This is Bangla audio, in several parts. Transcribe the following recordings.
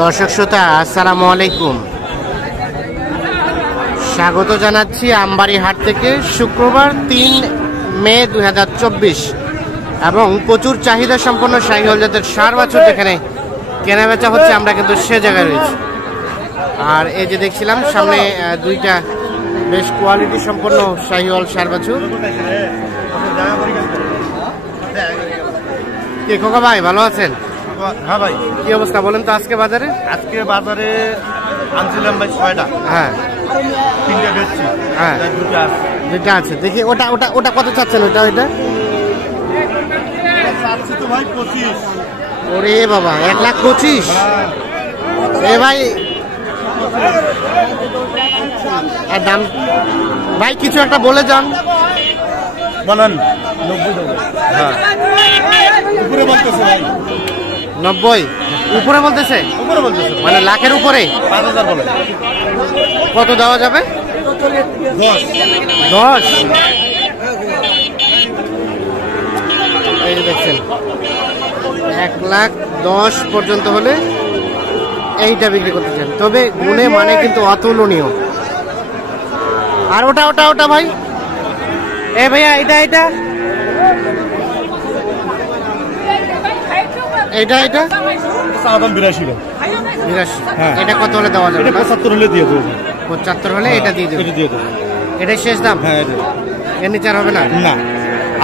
দর্শক শ্রোতা আসসালামু আলাইকুম, স্বাগত জানাচ্ছি আমবাড়ি হাট থেকে। শুক্রবার 3 মে 2024 এবং প্রচুর চাহিদা সম্পন্ন শাহিওয়াল জাতের ষাঁড় বাছুর যেখানে কেনা বেচা হচ্ছে, আমরা কিন্তু সে জায়গায় রয়েছি। আর এই যে দেখছিলাম সামনে দুইটা বেশ কোয়ালিটি সম্পন্ন শাহিওয়াল ষাঁড় বাছুর। কে খোকা ভাই, ভালো আছেন? হ্যাঁ ভাই, কি অবস্থা বলেন তো আজকে বাজারে? আজকে বাজারে আনছিলাম ভাই 6টা, হ্যাঁ 3টে বেচছি, হ্যাঁ দুইটা আছে। দেখি ওটা ওটা ওটা কত চাচ্ছেন? ওটা ওইটা চাচ্ছি তো ভাই 25। ওরে বাবা, 1,25,000! এ ভাই আর দাম ভাই কিছু একটা বলে যান। বলেন 90 দেবো। হ্যাঁ উপরে বলতেছে ভাই, 90 উপরে বলতেছে? উপরে বলতেছে মানে লাখের উপরে? 5,000 বলেন। কত দেওয়া যাবে? 10। এই যে দেখছেন 1,10,000 পর্যন্ত হলে এইটা বিক্রি করতে চান, তবে গুণে মানে কিন্তু অতুলনীয়। আর ওটা ওটা ওটা ভাই, এ ভাইয়া এটা এটা এটা এটা সাধারণ 82 ভাই। 82। হ্যাঁ। এটা কত হলে দেওয়া যাবে? এটা 75 হলে দিয়ে দেবো। 75 হলে এটা দিয়ে দেবো। এটা দিয়ে দেবো। এটাই শেষ দাম? হ্যাঁ এটা। এর নিচে আর হবে না? না,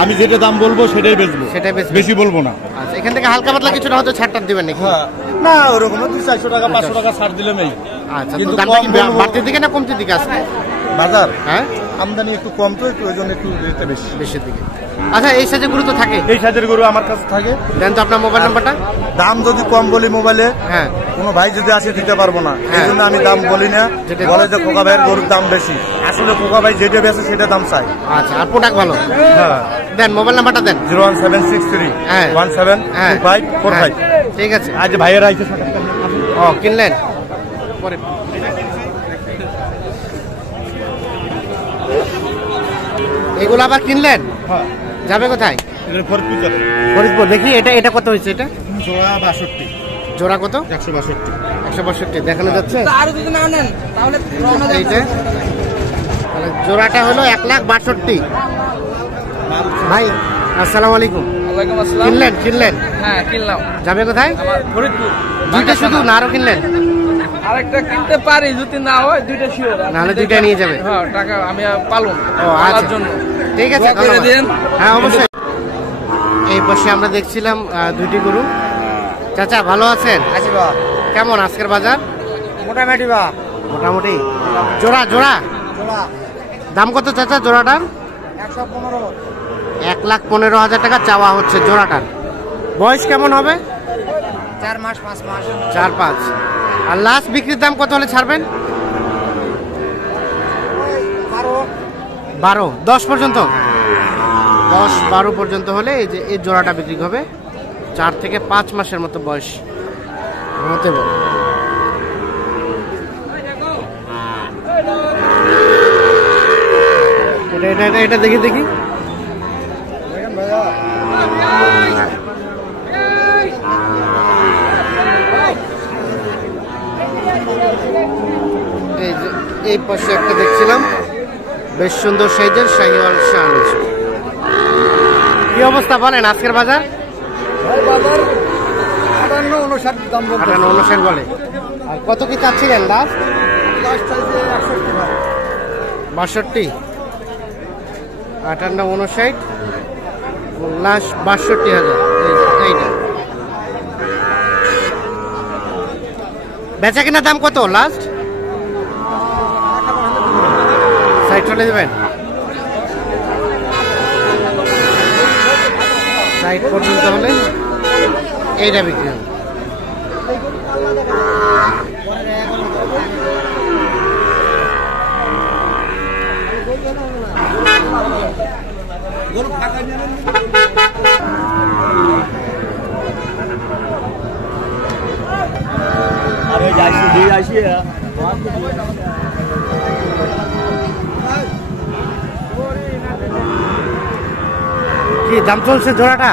আমি যেটা দাম বলবো সেটাই বেচবো, সেটাই বেচবেন? বেশি বলবো না। আচ্ছা, এখান থেকে হালকা পাতলা কিছু না হয়তো ছাড়টার দিবেন নাকি? হ্যাঁ না, ওরকম না, 200-400 টাকা 500 টাকা ছাড় দিলে নেই। আচ্ছা, তো কিন্তু দামটা কি কম বলবো। বাড়তির দিকে না কমতির দিকে আসবে? বাজার হ্যাঁ আমদানি একটু কম, তো একটু ওই জন্য একটু রেটটা বেশি। বেশির দিকে। আচ্ছা, এই সাইজে গুরুত্ব থাকে? এই সাইজের গরু আমার কাছে থাকে। দেন তো আপনার মোবাইল নাম্বারটা। দাম যদি কম বলি মোবাইলে, হ্যাঁ কোনো ভাই যদি আসে দিতে পারবো না, এই হ্যাঁ। জন্য আমি দাম বলি না। যেটা বলে যে খোকা ভাইয়ের গরুর দাম বেশি, আসলে খোকা ভাই যেটা বেশি সেটা দাম চাই। আচ্ছা, আর প্রোডাক্ট ভালো? হ্যাঁ, দেন মোবাইল নাম্বারটা দেন। 01763 হ্যাঁ। 172545। ঠিক আছে। আজ ভাইয়ের আইছে। ও কিনলেন পরে? এগুলো আবার কিনলেন? হ্যাঁ, যাবে কোথায়? এটা ফরিদপুর যাবে। ফরিদপুর। দেখি এটা এটা কত হয়েছে? এটা জোড়া 62, জোড়া কত? 162। 162 দেখানো যাচ্ছে। আরো যদি না নেন তাহলে এইটা তাহলে জোড়াটা হলো 1,62,000। ভাই আসসালামু আলাইকুম। ওয়ালাইকুম আসসালাম। কিনলেন? হ্যাঁ কিনলাম। যাবে কোথায়? আমার ফরিদপুর। দুইটা শুধু না আরো কিনলেন? আরেকটা কিনতে পারি যদি না হয়, দুইটা শিওর। নাহলে দুইটা নিয়ে যাবে? হ্যাঁ, টাকা আমি পালন ও পালার আচ্ছা, জন্য। ঠিক আছে, দোয়া করে ধন্যবাদ। দেন। হ্যাঁ অবশ্যই। এই পাশে আমরা দেখছিলাম দুইটি গরু। চাচা ভালো আছেন? আছি বা কেমন আজকের বাজার? মোটামুটি বা মোটামুটি। জোড়া জোড়া জোড়া দাম কত চাচা জোড়াটার? 115। 1,15,000 টাকা চাওয়া হচ্ছে জোড়াটার। বয়স কেমন হবে? 4 মাস 5 মাস। 4-5। আর লাস্ট বিক্রির দাম কত হলে ছাড়বেন? 12, 10 পর্যন্ত? 10-12 পর্যন্ত হলে এই যে এই জোড়াটা বিক্রি হবে। 4 থেকে 5 মাসের মতো বয়স হতে পারে। এটা এটা এটা এটা দেখি দেখি। এই যে এই পাশে একটা দেখছিলাম বেশ সুন্দর সাইজের শাহিওয়াল ষাঁড় আছে। কি অবস্থা বলেন আজকের বাজার? বাজার 58-59 দাম বলতে। 58-59 বলে। আর কত কি চাচ্ছিলেন লাস্ট? লাস্ট চাইছে 61 ভাই। 62। 58-59 লাস্ট 62,000। এইটা বেচা কিনা দাম কত লাস্ট? 60 হলে দেবেন? 60 পর্যন্ত হলে এইটা বিক্রি হবে। আরে যাইছি দিয়ে যাইছি। কি দাম চলছে জোড়াটা?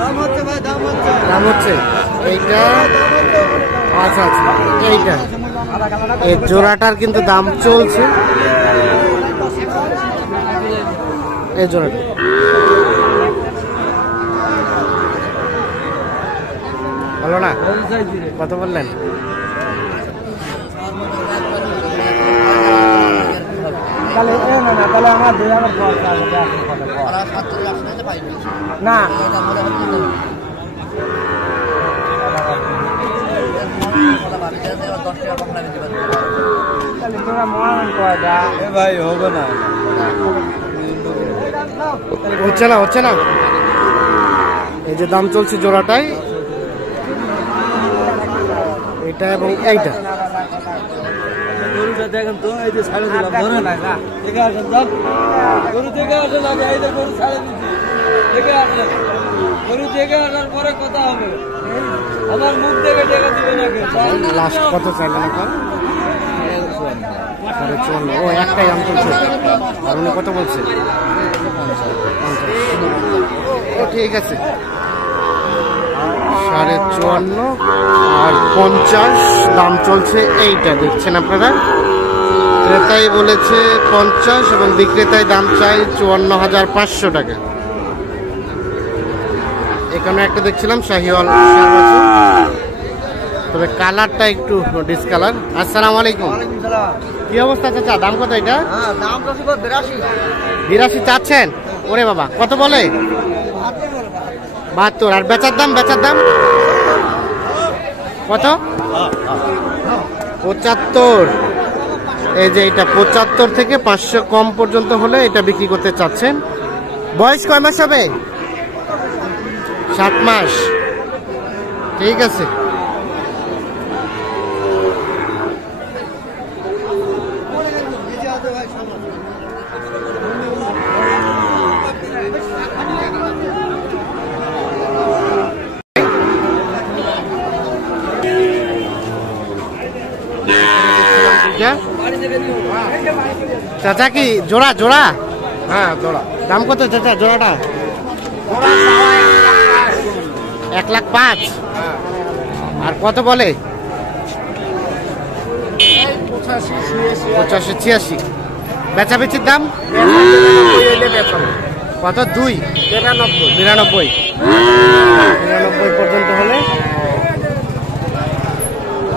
দাম হচ্ছে ভাই, দাম হচ্ছে। দাম হচ্ছে এইটা আচ্ছা আচ্ছা, এইটা এই জোড়াটার কিন্তু দাম চলছে, এই জোড়াটা ভালো না? কত বললেন? না ভাই হবে না, হচ্ছে না, হচ্ছে না। এই যে দাম চলছে জোড়াটাই, এটা এবং এইটা। গরুটা দেখেন তো, এই যে ছাড়ে দিলাম, ধরে না দেখে আসেন, যান গরু দেখে আসেন আগে, এই যে গরু ছাড়ে দিচ্ছি, দেখে আসেন, গরু দেখে আসার পরে কথা হবে, আমার মুখ দেখে টাকা দিবে নাকি। লাস্ট কত চাইলেন এখন? 54। ও একটাই দাম চলছে, আর উনি কত বলছে? 50। ও ঠিক আছে, 54.5 আর 50 দাম চলছে। এইটা দেখছেন আপনারা, ক্রেতাই বলেছে 50 এবং বিক্রেতায় দাম চাই 54,500 টাকা। এখানে একটা দেখছিলাম শাহিওয়াল, তবে কালারটা একটু ডিসকালার। আসসালামু আলাইকুম, কি অবস্থা চাচা? দাম কত এটা? 82 চাচ্ছেন? ওরে বাবা, কত বলে? 72। আর বেচার দাম? বেচার দাম কত? 75। এই যে এটা 75 থেকে 500 কম পর্যন্ত হলে এটা বিক্রি করতে চাচ্ছেন। বয়স কয় মাস হবে? 7 মাস। ঠিক আছে, চাচা কি জোড়া? জোড়া? হ্যাঁ জোড়া। দাম কত চাচা জোড়াটা? 1,05,000। আর কত বলে? 85-86। বেচাবেচির দাম কত? 92 পর্যন্ত হলে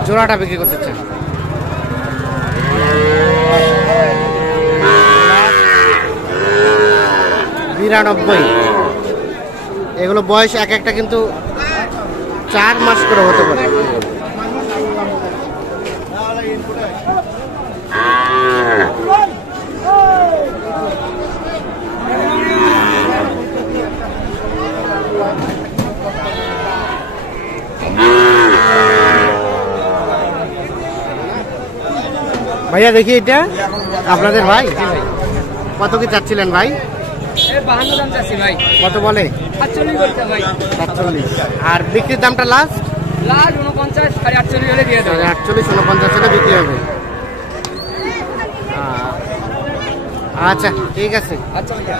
জোড়াটা বিক্রি করতে চান। এগুলো বয়স এক একটা কিন্তু 4 মাস করে হতে পারে। ভাইয়া দেখি এটা আপনাদের ভাই, কত কি চাচ্ছিলেন ভাই? 52 দাম চাচ্ছি ভাই। কত বলে? 48 বলতে ভাই। 47। আর বিক্রির দামটা লাস্ট? 49, 48 হলে দিয়ে দেবো। 48, 49 হলে বিক্রি হবে। আচ্ছা ঠিক আছে। আচ্ছা ভাইয়া।